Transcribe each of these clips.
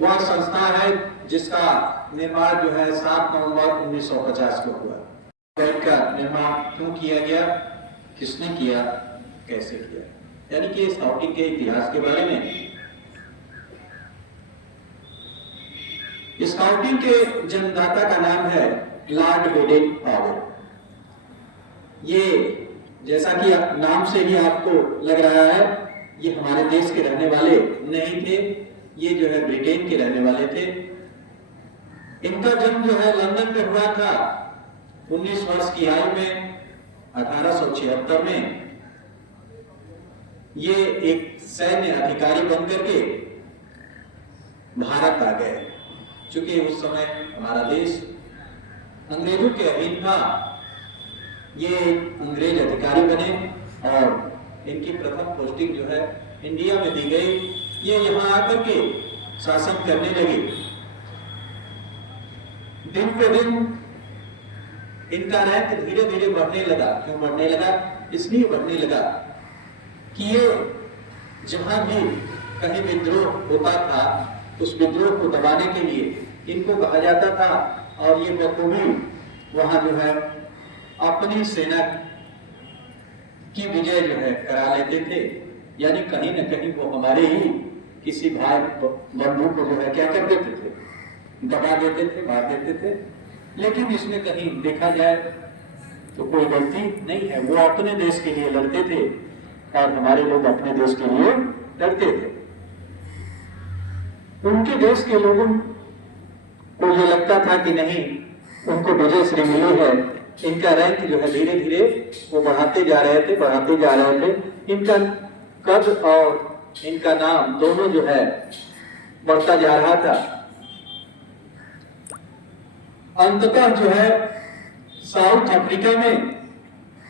वह संस्था है जिसका निर्माण जो है 7 नवंबर 1950 को हुआ। स्काउट का निर्माण क्यों किया गया, किसने किया, कैसे किया, यानी कि स्काउटिंग के इतिहास के बारे में। स्काउटिंग के जन्मदाता का नाम है लॉर्ड बेडेन पावेल। ये जैसा कि नाम से ही आपको लग रहा है, ये हमारे देश के रहने वाले नहीं थे, ये जो है ब्रिटेन के रहने वाले थे। इनका जन्म जो है लंदन में हुआ था 19 वर्ष की आयु में 1876 में। ये एक सैन्य अधिकारी बनकर के भारत आ गए, चूंकि उस समय हमारा देश अंग्रेजों के अधीन था। ये अंग्रेज अधिकारी बने और इनकी प्रथम पोस्टिंग जो है इंडिया में दी गई। ये यहाँ आकर के शासन करने लगे। दिन पे दिन इनका रैंक धीरे धीरे बढ़ने लगा। क्यों बढ़ने लगा? इसलिए बढ़ने लगा कि ये जहां भी कहीं विद्रोह होता था, उस विद्रोह को दबाने के लिए इनको कहा जाता था और ये बखूबी वहां जो है अपनी सेना की विजय जो है करा लेते थे। यानी कहीं न कहीं वो हमारे ही किसी भाई बंधु को जो है क्या कर देते थे, दबा देते थे, मार देते थे। लेकिन इसमें कहीं देखा जाए तो कोई गलती नहीं है। वो अपने देश के लिए लड़ते थे और हमारे लोग अपने देश के लिए लड़ते थे। उनके देश के लोगों को ये लगता था कि नहीं, उनको विजय श्री मिली है। इनका रैंक जो है धीरे धीरे वो बढ़ाते जा रहे थे। इनका कद और इनका नाम दोनों जो है बढ़ता जा रहा था। अंततः जो है साउथ अफ्रीका में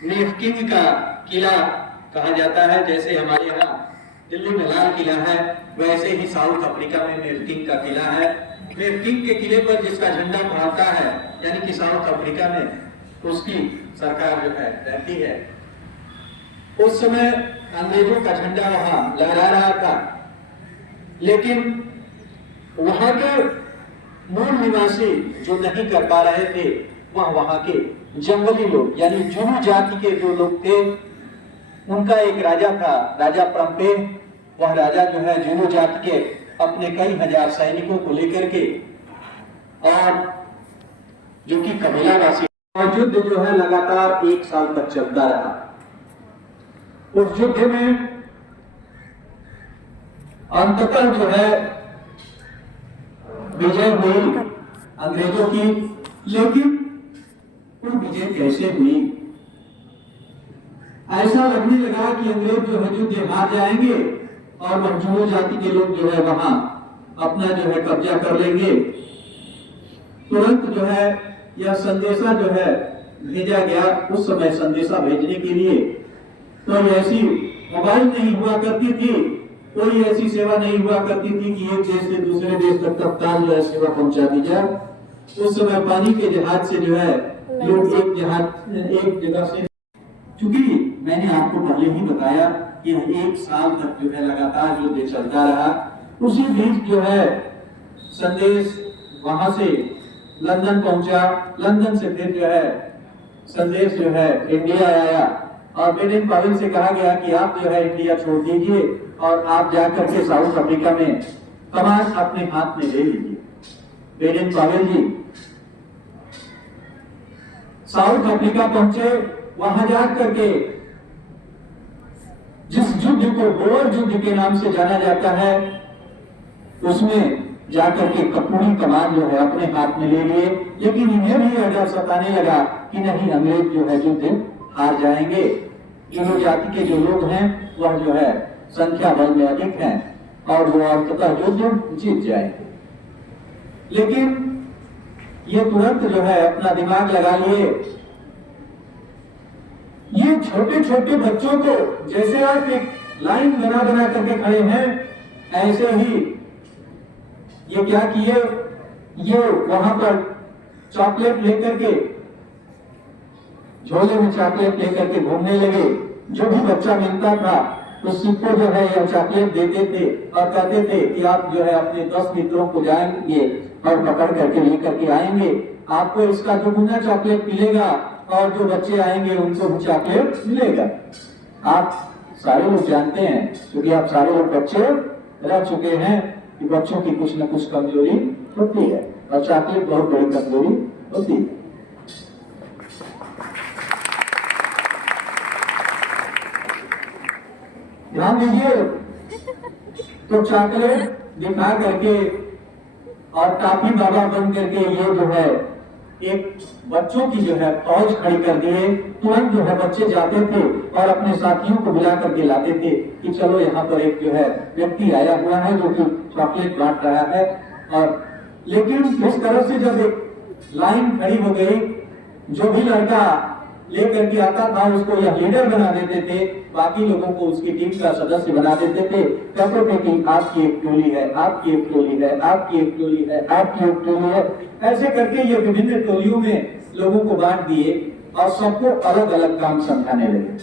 नेफकिंग का किला कहा जाता है। जैसे हमारे यहाँ दिल्ली में लाल किला है, वैसे ही साउथ अफ्रीका में नेफकिंग का किला है। नेफकिंग के किले पर जिसका झंडा फहराता है, यानी कि साउथ अफ्रीका में उसकी सरकार जो है रहती है। उस समय अंग्रेजों का झंडा वहां लहरा रहा था, लेकिन वहां के मूल निवासी जो नहीं कर पा रहे थे, वहां के जंगली लोग यानी जुलू जाति के जो लोग थे, उनका एक राजा था, राजा प्रम्पे। वह राजा जो है जुलू जाति के अपने कई हजार सैनिकों को लेकर के, और जो कि कबीलावासी, युद्ध जो है लगातार 1 साल तक चलता रहा। उस युद्ध में अंततः जो है विजय हुई अंग्रेजों की। लेकिन वो विजय कैसे हुई? ऐसा लगने लगा कि अंग्रेज जो है युद्ध हार जाएंगे और मजदूर जाति के लोग जो है वहां अपना जो है कब्जा कर लेंगे। तुरंत जो है यह संदेशा जो है भेजा गया। उस समय संदेशा भेजने के लिए कोई ऐसी मोबाइल नहीं हुआ करती थी, कोई ऐसी सेवा नहीं हुआ करती थी कि एक देश से दूसरे देश तक तत्काल जो है सेवा पहुंचा दी जाए। उस समय पानी के जहाज से जो है लोग एक जगह से, चूंकि मैंने आपको पहले ही बताया कि 1 साल तक जो है लगातार युद्ध चलता रहा। उसी बीच जो है संदेश वहां से लंदन पहुंचा। लंदन से फिर जो है संदेश जो है इंडिया आया और बेडेन पावेल से कहा गया कि आप जो है इंडिया छोड़ दीजिए और आप जाकर के साउथ अफ्रीका में कमान अपने हाथ में ले लीजिए। बेडेन पावेल जी साउथ अफ्रीका पहुंचे। वहां जाकर के जिस युद्ध को बोअर युद्ध के नाम से जाना जाता है, उसमें जाकर के पूरी कमान जो है अपने हाथ में ले लिए। लेकिन इन्हें भी यह डर सताने लगा कि नहीं, अंग्रेज जो है युद्ध हार जाएंगे। जुलू जाति के जो लोग हैं वह जो है संख्या बल में अधिक हैं और वो अंततः युद्ध जीत जाएंगे। लेकिन ये तुरंत जो है अपना दिमाग लगा लिए। ये छोटे छोटे बच्चों को जैसे आप एक लाइन बना बना करके खड़े हैं, ऐसे ही ये क्या किए, ये वहां पर चॉकलेट लेकर के, झोले में चॉकलेट लेकर के घूमने लगे। जो भी बच्चा मिलता था तो सिक्को जो है या चॉकलेट देते थे और कहते थे कि आप जो है अपने 10 मित्रों को जाएंगे और पकड़ करके लेकर के आएंगे, आपको इसका दुगुना चॉकलेट मिलेगा और जो बच्चे आएंगे उनको भी चॉकलेट मिलेगा। आप सारे लोग जानते हैं, क्योंकि आप सारे लोग बच्चे रह चुके हैं, कि बच्चों की कुछ न कुछ कमजोरी होती है और चॉकलेट बहुत बड़ी कमजोरी होती है। ध्यान दीजिए, तो चॉकलेट दिखा करके और काफी बाबा बन करके ये जो है एक बच्चों की जो है फौज खड़ी कर दिए। तुरंत जो है बच्चे जाते थे और अपने साथियों को बुला करके लाते थे कि चलो यहाँ पर एक जो है व्यक्ति आया हुआ है जो कि चॉकलेट बांट रहा है। और लेकिन इस तरह से जब एक लाइन खड़ी हो गई, जो भी लड़का लेकर के आता था उसको यह लीडर बना देते थे, बाकी लोगों को उसकी टीम का सदस्य बना देते थे। कहते थे कि आपकी एक टोली है, आपकी एक टोली है, आपकी एक टोली है, आपकी एक टोली है। ऐसे करके ये विभिन्न टोलियों में लोगों को बांट दिए और सबको अलग अलग काम समझाने लगे।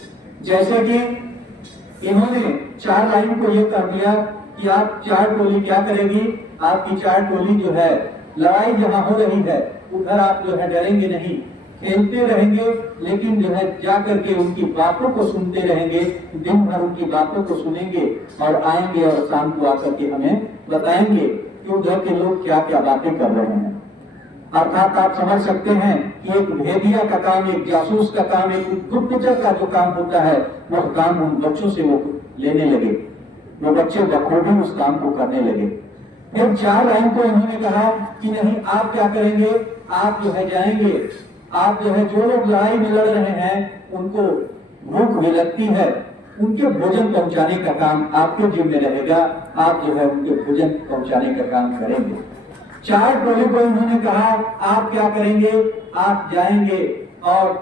जैसे कि इन्होंने 4 लाइन को ये कर दिया कि आप 4 टोली क्या करेगी, आपकी 4 टोली जो है लड़ाई जहां हो रही है उधर आप जो है डरेंगे नहीं, खेलते रहेंगे, लेकिन जो है जा करके उनकी बातों को सुनते रहेंगे, दिन भर उनकी बातों को सुनेंगे और आएंगे और शाम को आकर के हमें बताएंगे कि उधर के लोग क्या क्या बातें कर रहे हैं। अर्थात आप समझ सकते हैं कि एक भेदिया का काम, एक जासूस का काम, एक गुप्तचर का जो काम होता है वह काम उन बच्चों से वो लेने लगे। वो बच्चे बखूबी उस काम को करने लगे। फिर 4 लाइन को इन्होंने कहा कि नहीं, आप क्या करेंगे, आप जो है जाएंगे, आप जो है जो लोग लड़ाई में लड़ रहे हैं उनको भूख भी लगती है, उनके भोजन पहुंचाने का काम आपके जिम्मे रहेगा, आप जो है उनके भोजन पहुंचाने का काम करेंगे। 4 टोली को इन्होंने कहा आप क्या करेंगे, आप जाएंगे और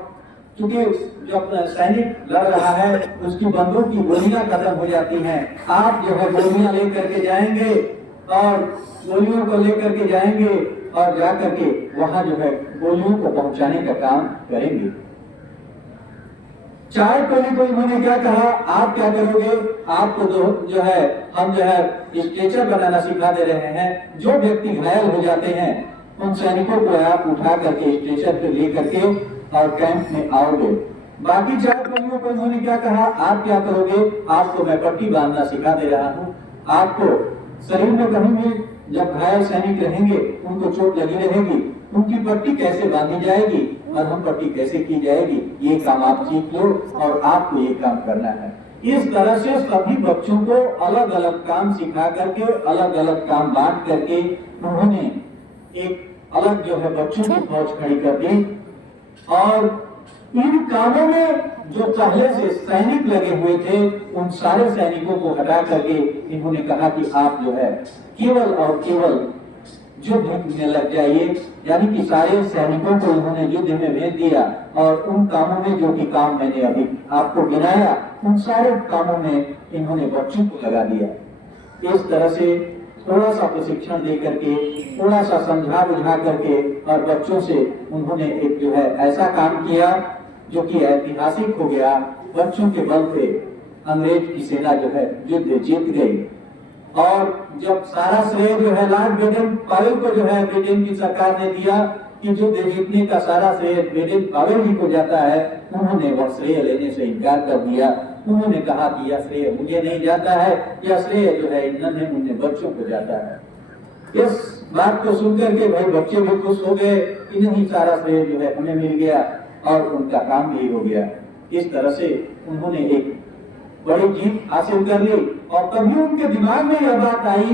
क्योंकि जो अपना सैनिक लड़ रहा है उसकी बंदूक की गोलियां खत्म हो जाती हैं, आप जो है गोलियां लेकर के जाएंगे और गोलियों को लेकर के जाएंगे और जाकर के वहां जो है गोलियों को पहुंचाने का काम करेंगे। 4 टोली को इन्होंने क्या कहा, आप क्या करोगे, आपको जो है हम जो है स्ट्रेचर बनाना सिखा दे रहे हैं। जो व्यक्ति घायल हो जाते हैं उन सैनिकों को आप उठा करके स्ट्रेचर पे ले करके और कैंप में आओगे। बाकी 4 टोलियों को इन्होंने क्या कहा, आप क्या करोगे, आपको मैं पट्टी बांधना सिखा दे रहा हूँ। आपको शरीर में कहीं भी जब घायल सैनिक रहेंगे, उनको चोट लगी रहेगी, उनकी पट्टी कैसे बांधी जाएगी और हम पट्टी कैसे की जाएगी, ये काम आप सीख लो और आपको ये काम करना है। इस तरह से सभी बच्चों को अलग अलग काम सिखा करके, अलग अलग काम बांट करके उन्होंने एक अलग जो है बच्चों की फौज खड़ी कर दी। और इन कामों में जो पहले से सैनिक लगे हुए थे उन सारे सैनिकों को हटा करके इन्होंने कहा कि आप जो है केवल और केवल युद्ध में लग जाइए। यानी कि सारे सैनिकों को इन्होंने युद्ध में भेज दिया और उन कामों में जो कि काम मैंने अभी आपको गिनाया उन सारे कामों में इन्होंने बच्चों को लगा दिया। इस तरह से थोड़ा सा प्रशिक्षण दे करके, थोड़ा सा समझा बुझा करके और बच्चों से उन्होंने एक जो है ऐसा काम किया जो कि ऐतिहासिक हो गया। बच्चों के बल पे अंग्रेज की सेना जो है युद्ध जीत गई। और जब सारा श्रेय जो है लॉर्ड बेडेन पावेल को जो है ब्रिटेन की सरकार ने दिया कि युद्ध जीतने का सारा श्रेय बेडेन पावेल जी को जाता है, उन्होंने वह श्रेय लेने से इनकार कर दिया। उन्होंने कहा कि यह श्रेय मुझे नहीं जाता है, यह श्रेय जो है इन नन्हे मुन्ने बच्चों को जाता है। इस बात को सुनकर के भाई बच्चे भी खुश हो गए कि नहीं, सारा श्रेय जो है हमें मिल गया और उनका काम भी हो गया। इस तरह से उन्होंने एक बड़ी जीत हासिल कर ली। और तभी उनके दिमाग में यह बात आई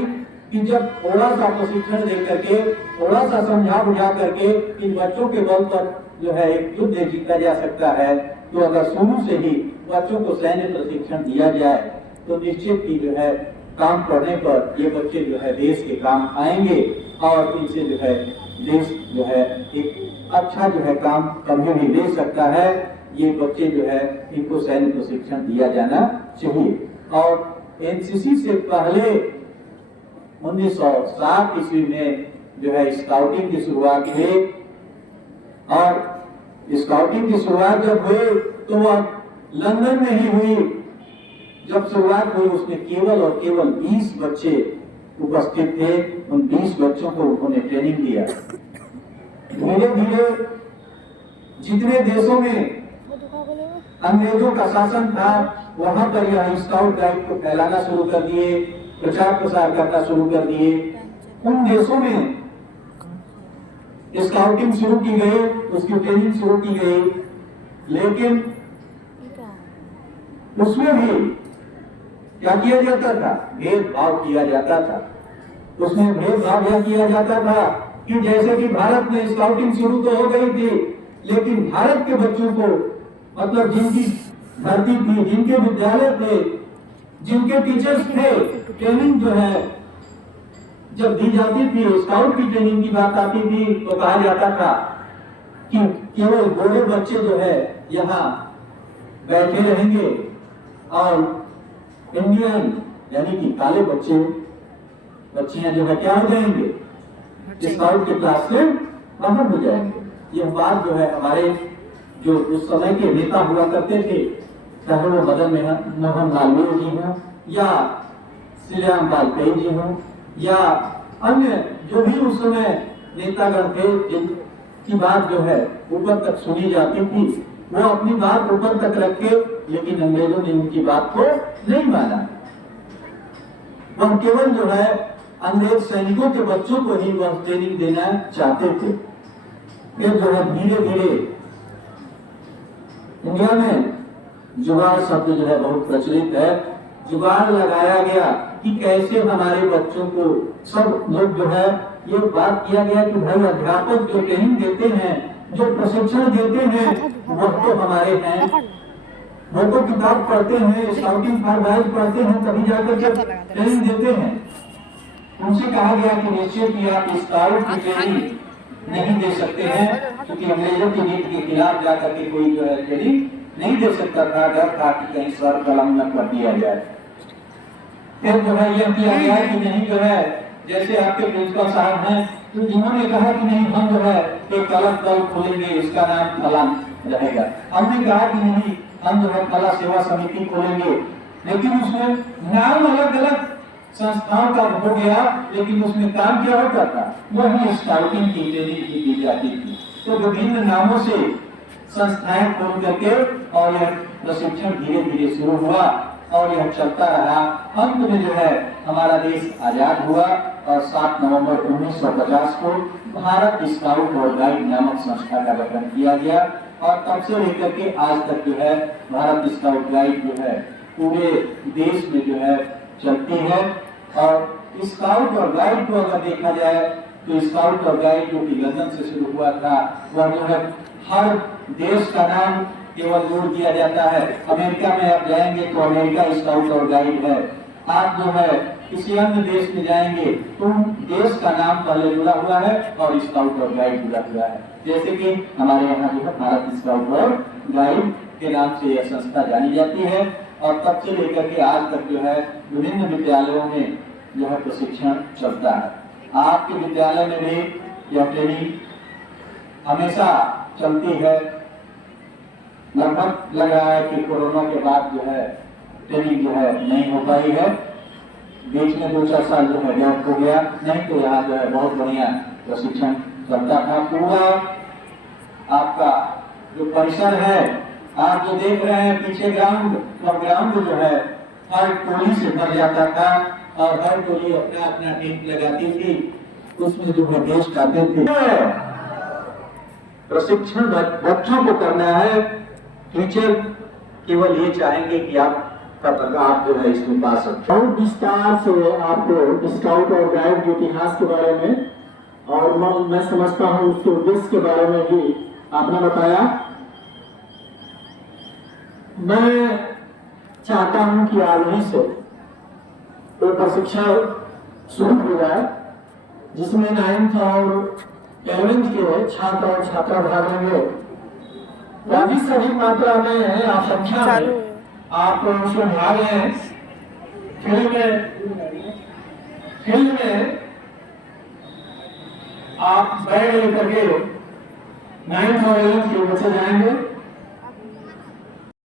कि जब थोड़ा सा प्रशिक्षण दे करके, थोड़ा सा समझा बुझा करके इन बच्चों के बल पर जो है एक युद्ध जीता जा सकता है, तो अगर शुरू से ही बच्चों को सैन्य प्रशिक्षण दिया जाए तो निश्चित ही जो है काम करने पर ये बच्चे जो है देश के काम आएंगे और इनसे जो है देश जो है एक अच्छा जो है काम कभी भी ले सकता है। ये बच्चे जो है इनको सैन्य प्रशिक्षण दिया जाना चाहिए। और एनसीसी से पहले 1907 ईस्वी में जो है स्काउटिंग की शुरुआत हुई। और स्काउटिंग की शुरुआत जब हुई तो वह लंदन में ही हुई। जब शुरुआत हुई उसमें केवल और केवल 20 बच्चे उपस्थित थे। उन 20 बच्चों को उन्होंने ट्रेनिंग दिया। धीरे धीरे जितने देशों में अंग्रेजों का शासन था वहां पर यह स्काउट गाइड को फैलाना शुरू कर दिए, प्रचार प्रसार करना शुरू कर दिए। उन देशों में स्काउटिंग शुरू की गई, उसकी ट्रेनिंग शुरू की गई, लेकिन उसमें भी क्या किया जाता था? भेदभाव किया जाता था। उसमें भेदभाव यह किया जाता था कि जैसे कि भारत में स्काउटिंग शुरू तो हो गई थी, लेकिन भारत के बच्चों को, मतलब जिनकी धरती थी, जिनके विद्यालय थे, जिनके टीचर्स थे, ट्रेनिंग जो है जब दी जाती थी, स्काउट की ट्रेनिंग की बात आती थी, तो कहा जाता था कि केवल गोरे बच्चे जो है यहाँ बैठे रहेंगे और इंडियन यानी कि काले बच्चियां जो है क्या हो जाएंगे? स्काउट के क्लास से बाहर हो जाएंगे। यह बात जो है हमारे जो उस समय के नेता हुआ करते थे, चाहे वो मदन मोहन मालवीय जी हों या श्री राम वाजपेयी जी हों या अन्य जो भी उस समय नेतागण थे, जिनकी बात जो है ऊपर तक सुनी जाती थी, वो अपनी बात ऊपर तक रखे, लेकिन अंग्रेजों ने उनकी बात को नहीं माना। वह केवल जो है अंग्रेज सैनिकों के बच्चों को ही वह ट्रेनिंग देना चाहते थे। फिर जो है धीरे धीरे इंडिया में जुगाड़ शब्द जो है बहुत प्रचलित है। जुगाड़ लगाया गया कि कैसे हमारे बच्चों को, सब लोग जो है ये बात किया गया कि भाई अध्यापक जो ट्रेनिंग देते हैं, जो प्रशिक्षण देते हैं, वो तो हमारे हैं, वो तो किताब पढ़ते हैं, स्काउटिंग फॉर बॉयज पढ़ते हैं, तभी जाकर के ट्रेनिंग देते हैं। उनसे कहा गया कि निश्चित ही आप स्काउट की ट्रेनिंग नहीं दे सकते हैं, क्योंकि अंग्रेजों की नीति के खिलाफ जाकर के कोई जो है ट्रेनिंग नहीं दे सकता था। डर था कि कहीं सर कलम न कर दिया जाए। फिर जो है यह किया गया कि नहीं जो है, जैसे आपके प्रिंसिपल साहब हैं, तो जिन्होंने कहा कि नहीं हम जो है एक अलग दल खोलेंगे, इसका नाम कलम रहेगा। हमने कहा कि नहीं हम जो है कला सेवा समिति खोलेंगे, लेकिन उसमें नाम अलग अलग संस्थाओं का हो गया, लेकिन उसमें काम क्या होता था? वही स्काउटिंग की ट्रेनिंग दी जाती थी। तो विभिन्न नामों से संस्थाएं खोल करके और यह प्रशिक्षण धीरे धीरे शुरू हुआ और यह चलता रहा। अंत में जो है हमारा देश आजाद हुआ और 7 नवंबर 1950 को भारत स्काउट और गाइड नामक संस्था का गठन किया गया और तब से लेकर के आज तक जो है भारत स्काउट गाइड जो है पूरे देश में जो है चलती है। और स्काउट और गाइड को अगर देखा जाए तो स्काउट और गाइड जो कि लंदन से शुरू हुआ था, वह जो है हर देश का नाम केवल जोड़ दिया जाता है। अमेरिका में आप जाएंगे तो अमेरिका स्काउट और गाइड है। आप जो है किसी अन्य देश में जाएंगे तो देश का नाम पहले जुड़ा हुआ है और स्काउट और गाइड जुड़ा हुआ है। जैसे कि हमारे यहाँ जो है भारत स्काउट और गाइड के नाम से यह संस्था जानी जाती है और तब से लेकर के आज तक जो है विभिन्न विद्यालयों में जो है प्रशिक्षण चलता है। आपके विद्यालय में भी यह ट्रेनिंग हमेशा चलती है। लगभग लग रहा है कि कोरोना के बाद जो है ट्रेनिंग जो है नहीं हो पाई है, बीच में 2-4 साल जो है गैप हो गया, नहीं तो यहाँ जो है बहुत बढ़िया प्रशिक्षण चलता था। पूरा आपका जो परिसर है, आप जो देख रहे हैं पीछे ग्राउंड, वह ग्राउंड जो है हर टोली से भर जाता था और हर टोली अपना अपना टेंट लगाती थी, उसमें जो है गेस्ट आते थे। प्रशिक्षण बच्चों को करना है, टीचर केवल ये चाहेंगे कि आप जो है इसमें पा सकते। बहुत विस्तार से आपको स्काउट और गाइड के इतिहास के बारे में और मैं समझता हूँ उसके उद्देश्य के बारे में भी आपने बताया। मैं चाहता हूं कि आज ही से तो प्रशिक्षण शुरू हो जाए, जिसमें 9th और 11th के छात्र और छात्रा भाग लेंगे। काफी सही मात्रा में आप संख्या में आप उसमें भाग लें। फील्ड में आप बैग लेकर के 9th और 11th के बच्चे जाएंगे।